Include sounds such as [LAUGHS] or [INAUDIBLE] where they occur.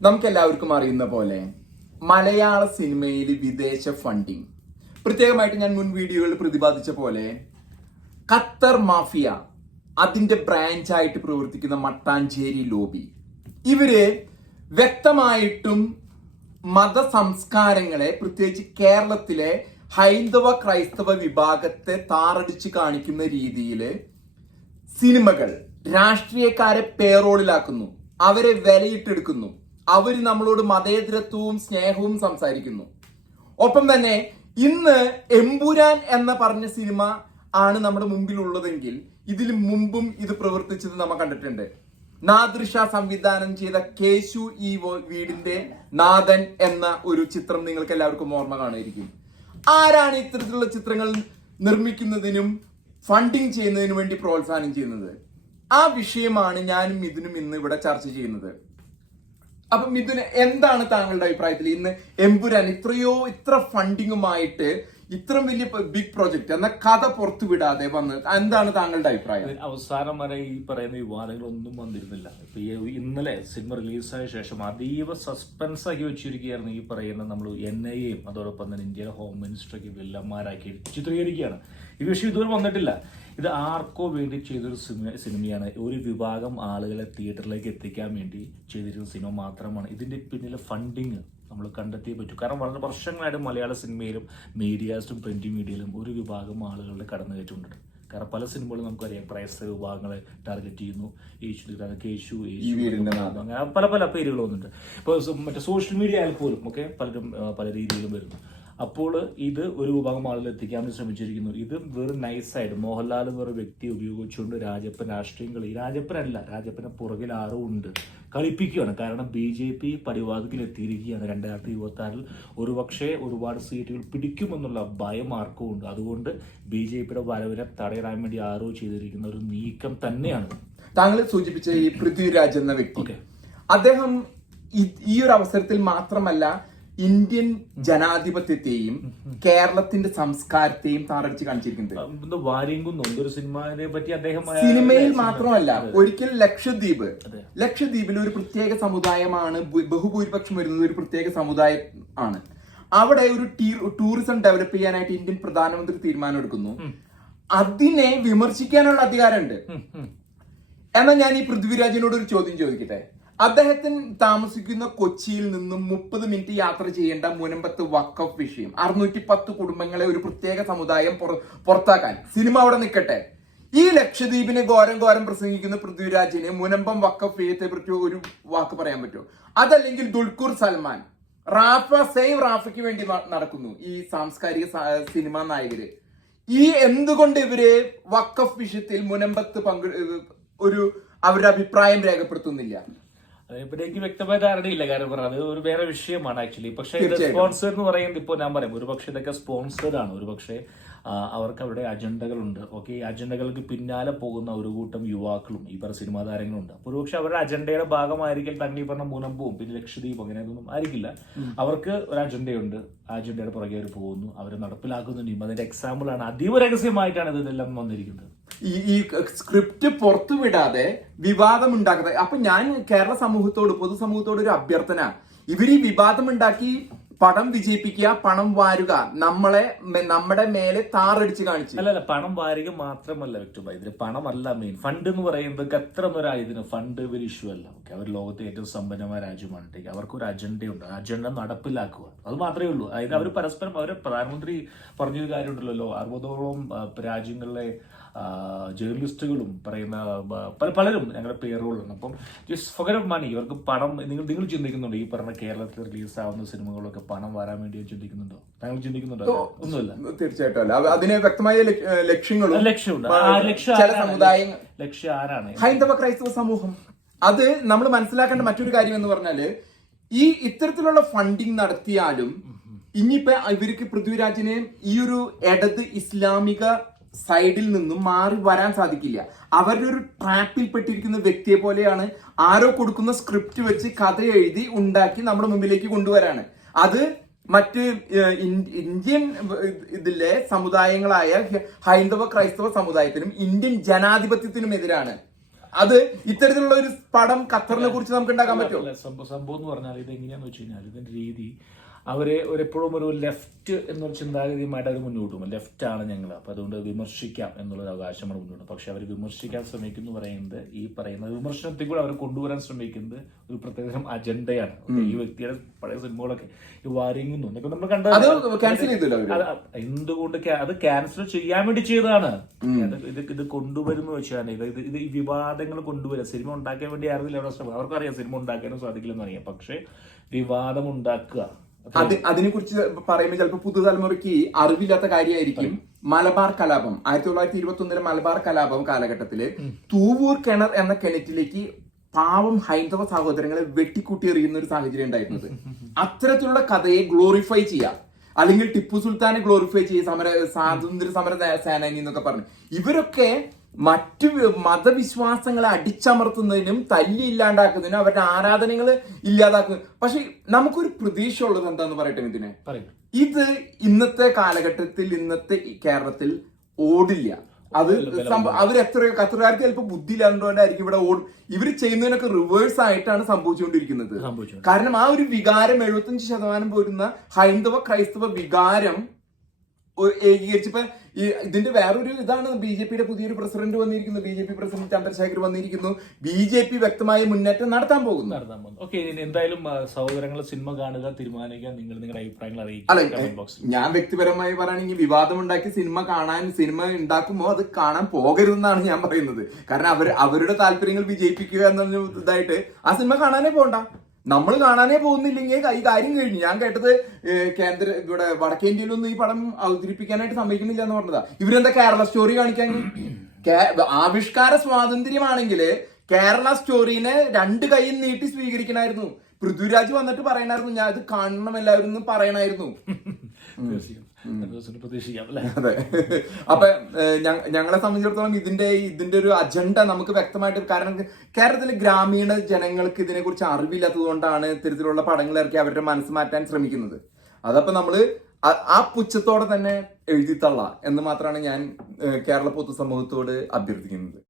നമുക്ക് എല്ലാവർക്കും അറിയുന്ന പോലെ മലയാള സിനിമയിൽ വിദേശ ഫണ്ടിങ് പ്രത്യേകമായിട്ട് ഞാൻ മുൻ വീഡിയോകളിൽ പ്രതിപാദിച്ച പോലെ ഖത്തർ മാഫിയ അതിന്റെ ബ്രാഞ്ചായിട്ട് പ്രവർത്തിക്കുന്ന മട്ടാഞ്ചേരി ലോബി ഇവർ വ്യക്തമായിട്ടും മത സംസ്കാരങ്ങളെ പ്രത്യേകിച്ച് കേരളത്തിലെ ഹൈന്ദവ ക്രൈസ്തവ വിഭാഗത്തെ താറടിച്ച് കാണിക്കുന്ന രീതിയിൽ സിനിമകൾ രാഷ്ട്രീയക്കാരെ പേറോളിലാക്കുന്നു അവരെ വിലയിട്ടെടുക്കുന്നു. അവർ നമ്മളോട് മതേതരത്വവും സ്നേഹവും സംസാരിക്കുന്നു. ഒപ്പം തന്നെ ഇന്ന് എമ്പുരാൻ എന്ന പറഞ്ഞ സിനിമ ആണ് നമ്മുടെ മുമ്പിൽ ഉള്ളതെങ്കിൽ ഇതിന് മുമ്പും ഇത് പ്രവർത്തിച്ചത് നമ്മൾ കണ്ടിട്ടുണ്ട്. നാദൃഷ സംവിധാനം ചെയ്ത കേശു ഈ വീടിന്റെ നാഥൻ എന്ന ഒരു ചിത്രം നിങ്ങൾക്ക് എല്ലാവർക്കും ഓർമ്മ കാണുമായിരിക്കും. ആരാണ് ഇത്തരത്തിലുള്ള ചിത്രങ്ങൾ നിർമ്മിക്കുന്നതിനും ഫണ്ടിങ് ചെയ്യുന്നതിനും വേണ്ടി പ്രോത്സാഹനം ചെയ്യുന്നത്? ആ വിഷയമാണ് ഞാനും ഇതിനും ഇന്ന് ഇവിടെ ചർച്ച ചെയ്യുന്നത്. അപ്പൊ മിഥുന് എന്താണ് താങ്കളുടെ അഭിപ്രായത്തിൽ ഇന്ന് എമ്പുരാൻ ഇത്രയോ ഇത്ര ഫണ്ടിങ്ങുമായിട്ട് ഇത്രയും വലിയ ബിഗ് പ്രോജക്റ്റ് എന്ന കഥ പുറത്തു വിടാതെ വന്ന് എന്താണ് താങ്കളുടെ അഭിപ്രായം? അവസാനം വരെ ഈ പറയുന്ന വിവാദങ്ങളൊന്നും വന്നിരുന്നില്ല. ഇപ്പൊ ഇന്നലെ സിനിമ റിലീസായ ശേഷം അതീവ സസ്പെൻസ് ആക്കി വെച്ചിരിക്കുകയായിരുന്നു ഈ പറയുന്ന നമ്മൾ എൻ ഐ എയും അതോടൊപ്പം തന്നെ ഇന്ത്യയിലെ ഹോം മിനിസ്റ്ററൊക്കെ വില്ലന്മാരാക്കി ചിത്രീകരിക്കുകയാണ് ഈ വിഷയം ഇതുവരെ വന്നിട്ടില്ല. ഇത് ആർക്കോ വേണ്ടി ചെയ്തൊരു സിനിമ സിനിമയാണ്. ഒരു വിഭാഗം ആളുകളെ തിയേറ്ററിലേക്ക് എത്തിക്കാൻ വേണ്ടി ചെയ്തിരുന്ന സിനിമ മാത്രമാണ്. ഇതിന്റെ പിന്നിലെ ഫണ്ടിങ് നമ്മൾ കണ്ടെത്തിയേ പറ്റൂ. കാരണം വളരെ വർഷങ്ങളായിട്ട് മലയാള സിനിമയിലും മീഡിയാസും പ്രിന്റ് മീഡിയയിലും ഒരു വിഭാഗം ആളുകളുടെ കടന്നുകയറ്റമുണ്ട് കാരണം പല സിനിമകളും നമുക്കറിയാം. ക്രൈസ്തവ വിഭാഗങ്ങളെ ടാർഗറ്റ് ചെയ്യുന്നു. യേശു കേശു വീടിന്റെ അങ്ങനെ പല പല പേരുകൾ വന്നിട്ടുണ്ട്. ഇപ്പോൾ മറ്റേ സോഷ്യൽ മീഡിയ ആയാൽ പോലും ഒക്കെ പലരും പല രീതിയിലും വരുന്നു. അപ്പോൾ ഇത് ഒരു വിഭാഗം ആളുകൾ എത്തിക്കാൻ വേണ്ടി ശ്രമിച്ചിരിക്കുന്നു. ഇത് വെറും നൈസായിട്ട് മോഹൻലാൽ വേറെ വ്യക്തി ഉപയോഗിച്ചുകൊണ്ട് രാജപ്പൻ രാഷ്ട്രീയം കളി രാജപ്പനല്ല രാജപ്പനെ പുറകിൽ ആരും ഉണ്ട്. കളിപ്പിക്കുകയാണ്. കാരണം ബി ജെ പി പടിവാതിക്കൽ എത്തിയിരിക്കുകയാണ് രണ്ടായിരത്തി ഇരുപത്തി ആറിൽ ഒരുപക്ഷെ ഒരുപാട് സീറ്റുകൾ പിടിക്കുമെന്നുള്ള ഭയം ആർക്കും ഉണ്ട്. അതുകൊണ്ട് ബി ജെ പിയുടെ വരവിനെ തടയിടാൻ വേണ്ടി ആരോ ചെയ്തിരിക്കുന്ന ഒരു നീക്കം തന്നെയാണ്. താങ്കൾ സൂചിപ്പിച്ച ഈ പൃഥ്വിരാജ് എന്ന വ്യക്തി. അദ്ദേഹം ഈ ഒരു അവസരത്തിൽ മാത്രമല്ല ഇന്ത്യൻ ജനാധിപത്യത്തെയും കേരളത്തിന്റെ സംസ്കാരത്തെയും താറടിച്ച് കാണിച്ചിരിക്കുന്നത്. സിനിമയെ പറ്റി അദ്ദേഹം സിനിമയിൽ മാത്രമല്ല ഒരിക്കൽ ലക്ഷദ്വീപ്. ലക്ഷദ്വീപിൽ ഒരു പ്രത്യേക സമുദായമാണ് ബഹുഭൂരിപക്ഷം വരുന്നത് ഒരു പ്രത്യേക സമുദായം ആണ്. അവിടെ ഒരു ടൂറിസം ഡെവലപ്പ് ചെയ്യാനായിട്ട് ഇന്ത്യൻ പ്രധാനമന്ത്രി തീരുമാനം എടുക്കുന്നു അതിനെ വിമർശിക്കാനുള്ള അധികാരമുണ്ട്. എന്നാൽ ഞാൻ ഈ പൃഥ്വിരാജിനോട് ഒരു ചോദ്യം ചോദിക്കട്ടെ? അദ്ദേഹത്തിന് താമസിക്കുന്ന കൊച്ചിയിൽ നിന്നും മുപ്പത് മിനിറ്റ് യാത്ര ചെയ്യേണ്ട മുനമ്പത്ത് വക്കഫ് വിഷയം. അറുന്നൂറ്റി പത്ത് കുടുംബങ്ങളെ ഒരു പ്രത്യേക സമുദായം പുറ- പുറത്താക്കാൻ. സിനിമ അവിടെ നിൽക്കട്ടെ. ഈ ലക്ഷദ്വീപിനെ ഘോരം ഘോരം പ്രസംഗിക്കുന്ന പൃഥ്വിരാജിന് മുനമ്പം വക്കഫ് വിഷയത്തെ പറ്റി ഒരു വാക്ക് പറയാൻ പറ്റുമോ? അതല്ലെങ്കിൽ ദുൽഖുർ സൽമാൻ റാഫ സേവ് റാഫയ്ക്ക് വേണ്ടി നടക്കുന്നു ഈ സാംസ്കാരിക സിനിമാ നായകര്. ഈ എന്തുകൊണ്ട് ഇവരെ വക്കഫ് വിഷയത്തിൽ മുനമ്പത്ത് പങ്കെ ഒരു അവരുടെ അഭിപ്രായം രേഖപ്പെടുത്തുന്നില്ല? അതിനെപ്പറ്റി എനിക്ക് വ്യക്തമായ ധാരണയില്ല കാര്യം പറഞ്ഞത് അത് ഒരു വേറെ വിഷയമാണ് ആക്ച്വലി പക്ഷേ ഇത്. സ്പോൺസർ എന്ന് പറയുന്നത് ഇപ്പോൾ ഞാൻ പറയും. ഒരു പക്ഷേ ഇതൊക്കെ സ്പോൺസേഡ് ആണ്. ഒരു പക്ഷേ അവർക്ക് അവരുടെ അജണ്ടകളുണ്ട് ഓക്കെ ഈ അജണ്ടകൾക്ക് പിന്നാലെ പോകുന്ന ഒരു കൂട്ടം യുവാക്കളും ഈ പറഞ്ഞ സിനിമാ താരങ്ങളുണ്ട്. അപ്പോൾ ഒരുപക്ഷെ അവരുടെ അജണ്ടയുടെ ഭാഗമായിരിക്കും തന്നെ ഈ പറഞ്ഞ മുനമ്പും പിന്നെ ലക്ഷദ്വീപ് അങ്ങനെയൊന്നും ആയിരിക്കില്ല. അവർക്ക് ഒരു അജണ്ടയുണ്ട് ആ അജണ്ടയുടെ പുറകെ അവർ പോകുന്നു. അവർ നടപ്പിലാക്കുന്നുണ്ട് അതിന്റെ എക്സാമ്പിൾ ആണ്. അതീവ രഹസ്യമായിട്ടാണ് ഇതെല്ലാം വന്നിരിക്കുന്നത്. ഈ ഈ സ്ക്രിപ്റ്റ് പുറത്തുവിടാതെ വിവാദം ഉണ്ടാക്കുന്നത് അപ്പൊ ഞാൻ കേരള സമൂഹത്തോട് പൊതുസമൂഹത്തോട് ഒരു അഭ്യർത്ഥന. ഇവർ ഈ വിവാദം ഉണ്ടാക്കി പടം വിജയിപ്പിക്കുക പണം വാരുക നമ്മളെ നമ്മുടെ മേലെ താറടിച്ച് കാണിച്ചു. അല്ലല്ല പണം വാരുക മാത്രമല്ല വ്യക്തമായി ഇതിന് പണമല്ല മെയിൻ ഫണ്ട് എന്ന് പറയുന്നത് എത്ര എന്നൊരു ഇതിന് ഫണ്ട് ഒരു ഇഷ്യൂ അല്ല. ഓക്കെ അവർ ലോകത്തെ ഏറ്റവും സമ്പന്നമായ രാജ്യമാണ്. അവർക്ക് ഒരു അജണ്ടയുണ്ട്. ആ അജണ്ട നടപ്പിലാക്കുക. അത് മാത്രമേ ഉള്ളൂ. അതായത് അവർ പരസ്പരം അവരെ പ്രധാനമന്ത്രി പറഞ്ഞൊരു കാര്യമുണ്ടല്ലോ അറുപതോളം രാജ്യങ്ങളിലെ ജേർണലിസ്റ്റുകളും പറയുന്ന പല പലരും ഞങ്ങളുടെ പേരുകളുണ്ട് അപ്പം ജസ്റ്റ് ഫോർ ഓഫ് മണി ഇവർക്ക് പണം നിങ്ങൾ നിങ്ങൾ ചിന്തിക്കുന്നുണ്ടോ ഈ പറഞ്ഞ കേരളത്തിൽ റിലീസ് ആവുന്ന സിനിമകളൊക്കെ പണം വരാൻ വേണ്ടി ചിന്തിക്കുന്നുണ്ടോ? താങ്കൾ ചിന്തിക്കുന്നുണ്ടോ? ഒന്നുമില്ല. തീർച്ചയായിട്ടും അല്ല. അതിന് വ്യക്തമായ ലക്ഷ്യങ്ങളും ലക്ഷ്യമുണ്ട്. ചില? സമുദായങ്ങൾ ലക്ഷ്യം ആരാണ്? ഹൈന്ദവ ക്രൈസ്തവ സമൂഹം. അത് നമ്മൾ മനസ്സിലാക്കേണ്ട മറ്റൊരു കാര്യം എന്ന് പറഞ്ഞാൽ ഈ ഇത്തരത്തിലുള്ള ഫണ്ടിങ് നടത്തിയാലും ഇനിയിപ്പോ ഇവർക്ക് പൃഥ്വിരാജിനെ ഈ ഒരു ഇടത് ഇസ്ലാമിക സൈഡിൽ നിന്നും മാറി വരാൻ സാധിക്കില്ല. അവരുടെ ഒരു ട്രാപ്പിൽ പെട്ടിരിക്കുന്ന വ്യക്തിയെ പോലെയാണ് ആരോ കൊടുക്കുന്ന സ്ക്രിപ്റ്റ് വെച്ച് കഥ എഴുതി ഉണ്ടാക്കി നമ്മുടെ മുമ്പിലേക്ക് കൊണ്ടുവരാണ്. അത് മറ്റ് ഇന്ത്യൻ ഇതിലെ സമുദായങ്ങളായ ഹൈന്ദവ ക്രൈസ്തവ സമുദായത്തിനും ഇന്ത്യൻ ജനാധിപത്യത്തിനും എതിരാണ്. അത് ഇത്തരത്തിലുള്ള ഒരു പടം ഖത്തറിനെ കുറിച്ച് നമുക്ക് ഉണ്ടാക്കാൻ പറ്റുമോ? സംഭവം എന്ന് പറഞ്ഞാൽ ഇത് എങ്ങനെയാന്ന് വെച്ച് കഴിഞ്ഞാൽ ഇതിന്റെ രീതി അവരെ ഒരെപ്പോഴും ഒരു ലെഫ്റ്റ് എന്നൊരു ചിന്താഗതിയുമായിട്ട് അവർ മുന്നോട്ട് പോകും. ലെഫ്റ്റ് ആണ് ഞങ്ങൾ അപ്പൊ അതുകൊണ്ട് വിമർശിക്കാം എന്നുള്ളൊരു അവകാശമാണ് മുന്നോട്ട് പക്ഷെ അവർ വിമർശിക്കാൻ ശ്രമിക്കുന്നു പറയുന്നത് ഈ പറയുന്ന വിമർശനത്തിൽ കൂടെ അവർ കൊണ്ടുവരാൻ ശ്രമിക്കുന്നത് ഒരു പ്രത്യേകം അജണ്ടയാണ് ഈ വ്യക്തിയുടെ പഴയ സിനിമകളൊക്കെ ഈ വാരിങ്ങുന്നു. എന്നൊക്കെ നമ്മൾ കണ്ടത് എന്തുകൊണ്ട് അത് ക്യാൻസൽ ചെയ്യാൻ വേണ്ടി ചെയ്തതാണ്. ഇത് ഇത് കൊണ്ടുവരുന്നു വെച്ചാണ് ഇത് ഇത് വിവാദങ്ങൾ കൊണ്ടുവരിക. സിനിമ ഉണ്ടാക്കാൻ വേണ്ടി ആയിരുന്നില്ല അവരുടെ ശ്രമം. അവർക്കറിയാം സിനിമ ഉണ്ടാക്കാനും സാധിക്കില്ലെന്ന് അറിയാം. പക്ഷേ വിവാദം ഉണ്ടാക്കുക. അത് അതിനെ കുറിച്ച് പറയുമ്പോൾ ചിലപ്പോൾ പുതുതലമുറയ്ക്ക് അറിവില്ലാത്ത കാര്യമായിരിക്കും. മലബാർ കലാപം. ആയിരത്തി തൊള്ളായിരത്തി ഇരുപത്തി ഒന്നിലെ മലബാർ കലാപം കാലഘട്ടത്തിൽ തൂവൂർ കിണർ എന്ന കിണറ്റിലേക്ക് പാവം ഹൈന്ദവ സഹോദരങ്ങളെ വെട്ടിക്കൂട്ടി എറിയുന്ന ഒരു സാഹചര്യം ഉണ്ടായിരുന്നത്. അത്തരത്തിലുള്ള കഥയെ ഗ്ലോറിഫൈ ചെയ്യുക അല്ലെങ്കിൽ ടിപ്പു സുൽത്താനെ ഗ്ലോറിഫൈ ചെയ്യുക സമര സ്വാതന്ത്ര്യ സമര സേനാനി എന്നൊക്കെ പറഞ്ഞു. ഇവരൊക്കെ മറ്റു മതവിശ്വാസങ്ങളെ അടിച്ചമർത്തുന്നതിനും തല്ലി ഇല്ലാണ്ടാക്കുന്നതിനും അവരുടെ ആരാധനകൾ ഇല്ലാതാക്കുന്നു പക്ഷെ നമുക്കൊരു പ്രതീക്ഷ ഉള്ളത് എന്താന്ന് പറയട്ടെ ഇതിനെ ഇത് ഇന്നത്തെ കാലഘട്ടത്തിൽ ഇന്നത്തെ കേരളത്തിൽ ഓടില്ല. അത് അവർ എത്ര ഖത്തറുകാർക്ക് ചിലപ്പോൾ ബുദ്ധി ഇല്ലാണ്ടോണ്ടായിരിക്കും ഇവിടെ ഓടും ഇവർ ചെയ്യുന്നതിനൊക്കെ റിവേഴ്സ് ആയിട്ടാണ് സംഭവിച്ചുകൊണ്ടിരിക്കുന്നത്. കാരണം ആ ഒരു വികാരം എഴുപത്തഞ്ച് ശതമാനം പോരുന്ന ഹൈന്ദവ ക്രൈസ്തവ വികാരം ഒ- ഏകീകരിച്ചപ്പോ ഈ ഇതിന്റെ വേറൊരു ഇതാണ് ബി ജെ പിയുടെ പുതിയൊരു പ്രസിഡന്റ് വന്നിരിക്കുന്നു. B J P president Chandrasekhar വന്നിരിക്കുന്നു. ബി ജെ പി വ്യക്തമായ മുന്നേറ്റം നടത്താൻ പോകുന്നു. നടത്താൻ പോകുന്നു. ഓക്കെ എന്തായാലും ആ, സഹോദരങ്ങളെ സിനിമ കാണുക തീരുമാനിക്കുക നിങ്ങൾ നിങ്ങളുടെ അഭിപ്രായങ്ങൾ അറിയിക്കും അറിയിക്കുക ഞാൻ വ്യക്തിപരമായി പറയുകയാണെങ്കിൽ വിവാദം ഉണ്ടാക്കി സിനിമ കാണാൻ സിനിമ ഉണ്ടാക്കുമ്പോൾ അത് കാണാൻ പോകരുതെന്നാണ് ഞാൻ പറയുന്നത്. കാരണം അവർ അവരുടെ താല്പര്യങ്ങൾ വിജയിപ്പിക്കുക എന്ന ഇതായിട്ട് ആ സിനിമ കാണാനേ പോകണ്ട നമ്മൾ കാണാനേ പോകുന്നില്ലെങ്കിൽ ഈ കാര്യം കഴിഞ്ഞു. ഞാൻ കേട്ടത് കേന്ദ്ര ഇവിടെ വടക്കേ ഇന്ത്യയിലൊന്നും ഈ പടം അവതരിപ്പിക്കാനായിട്ട് സമ്മതിക്കുന്നില്ല എന്ന് പറഞ്ഞതാ. ഇവരെന്താ കേരള സ്റ്റോറി കാണിക്കാൻ? ആവിഷ്കാര സ്വാതന്ത്ര്യമാണെങ്കിൽ കേരള സ്റ്റോറിനെ രണ്ട് കൈയും നീട്ടി സ്വീകരിക്കണമായിരുന്നു പൃഥ്വിരാജ് വന്നിട്ട് പറയണായിരുന്നു ഞാൻ ഇത് കാണണം എല്ലാവരും പറയണായിരുന്നു. [LAUGHS] പ്രതീക്ഷിക്കാം അല്ലെ? അതെ. [LAUGHS] അപ്പൊ ഞങ്ങളെ സംബന്ധിച്ചിടത്തോളം ഇതിന്റെ ഇതിന്റെ ഒരു അജണ്ട നമുക്ക് വ്യക്തമായിട്ട് കാരണം കേരളത്തിലെ ഗ്രാമീണ ജനങ്ങൾക്ക് ഇതിനെക്കുറിച്ച് അറിവില്ലാത്തത് കൊണ്ടാണ് ഇത്തരത്തിലുള്ള പടങ്ങൾ ഇറക്കി അവരുടെ മനസ്സ് മാറ്റാൻ ശ്രമിക്കുന്നത്. അതപ്പോ നമ്മൾ ആ- ആ പുച്ഛത്തോടെ തന്നെ എഴുതിത്തള്ള എന്ന് മാത്രമാണ് ഞാൻ കേരള പൊതു സമൂഹത്തോട് അഭ്യർത്ഥിക്കുന്നത്.